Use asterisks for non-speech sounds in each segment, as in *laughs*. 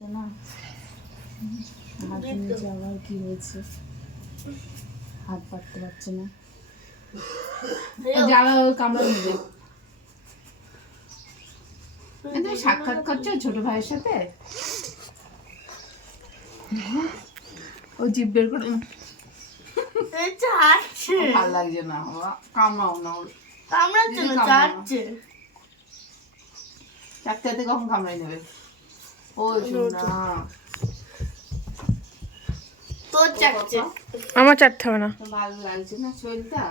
না। হাত নিচে আবার কি হয়েছে? হাত পাততে পারছে না। জ্বালা কামড়া নেবে তুমি সাক্ষাৎ করছ ছোট ভাইয়ের সাথে? ও জিভ বের করে ভালো লাগছে না কামড়াও না ওর। কামড়াচ্ছে না চাটছে কখন কামড়াই নেবে? আমার চাটতে হবে না। ভালো লাগছে না শরীরটা?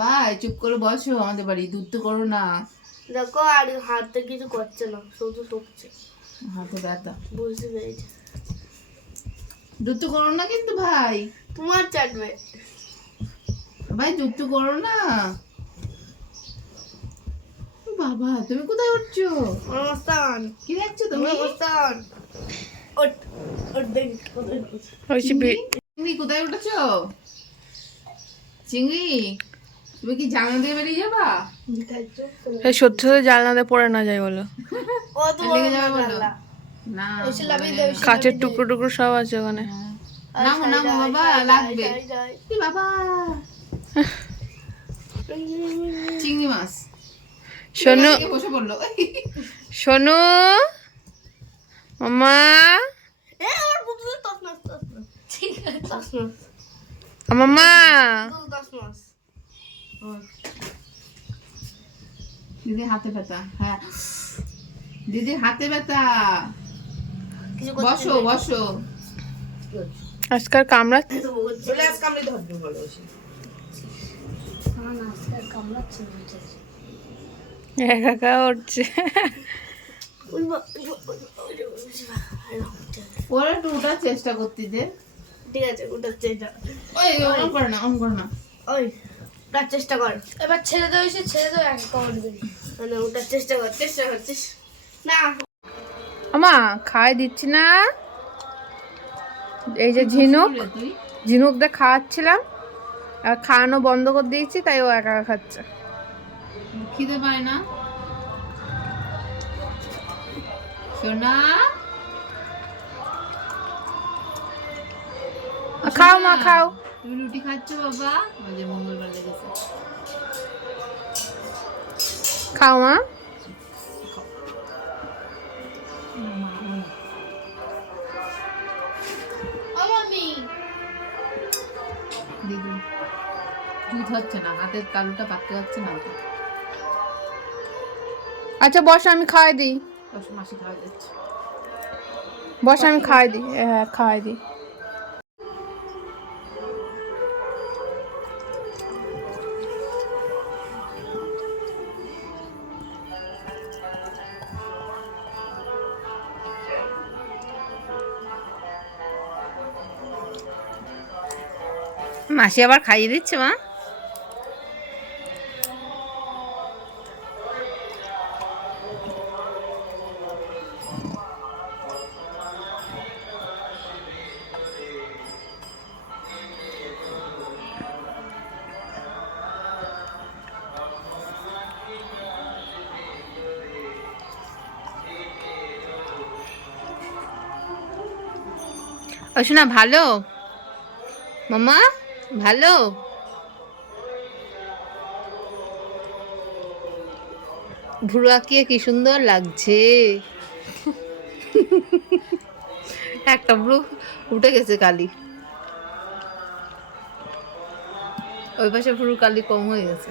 ভাই চুপ করে বসো আমাদের বাড়ি দুধ তো করো না। দেখো আর হাতে কিছু করছে না শুধু শুকছে। হাতে ব্যথা। বুঝতে পেরেছি। দুধ তো করো না কিন্তু ভাই। তোমার চাটবে ভাই দুধ তো করো না। বাবা তুমি কোথায় উঠছো? অনুষ্ঠান কি দেখছ তুমি? ওট ওট দেখি বি- চিংড়ি কোথায় উঠেছো? চিংড়ি তুমি কি জানলা দিয়ে বেরিয়ে যাবা? এই সত্যি সত্যি জানলাতে পড়ে না যায় বলো। ও তো লেগে যাবে বলো। না এসে লাফিয়ে দেবে, এসে কাচের টুকরো টুকরো সব আছে ওখানে। হ্যাঁ। নামো নামো বাবা লাগবে। কি বাবা? *laughs* চিংড়ি মাছ। শোনো শোনো মামা। মামা। দিদি হাতে ব্যথা হ্যাঁ। দিদির হাতে ব্যথা। বসো বসো। আজকাল কামড়া তো বলছে। একা একা উঠছে ওই ওই বা- ওরা একটু ওঠার চেষ্টা করতে দে ঠিক আছে ওটার চেষ্টা। ওই অন করে না অন করে না ওই। ওটার চেষ্টা কর। এবার ছেড়ে দেওয়া হয়েছে ছেড়ে দেওয়া এক কামড় দিবি মানে ওটার চেষ্টা কর চেষ্টা করছিস? না। আমা খাই দিচ্ছি না। এই যে ঝিনুক রে তুই খাওয়াচ্ছিলাম। আর খাওয়ানো বন্ধ করে দিয়েছি তাই ও একা একা খাচ্ছে। খিদে পায় না? সোনা? খাও মা খাও। তুমি রুটি খাচ্ছ বাবা? মঙ্গলবার লেগেছে। খাও মা। দুধ হচ্ছে না হাতের তালুটা পাততে যাচ্ছে না আচ্ছা বস আমি খাওয়াই দিই। দশ মাসে খাওয়া যাচ্ছে বস আমি খাওয়াই দিই। হ্যাঁ খাওয়াই দিই। মাসি আবার খাইয়ে দিচ্ছে মা? ও ভালো? মামা, ভালো? ভুরু আঁকিয়ে কি সুন্দর লাগছে? একটা ভ্রু উঠে গেছে কালি। ওই পাশে ভুরু কালি কম হয়ে গেছে।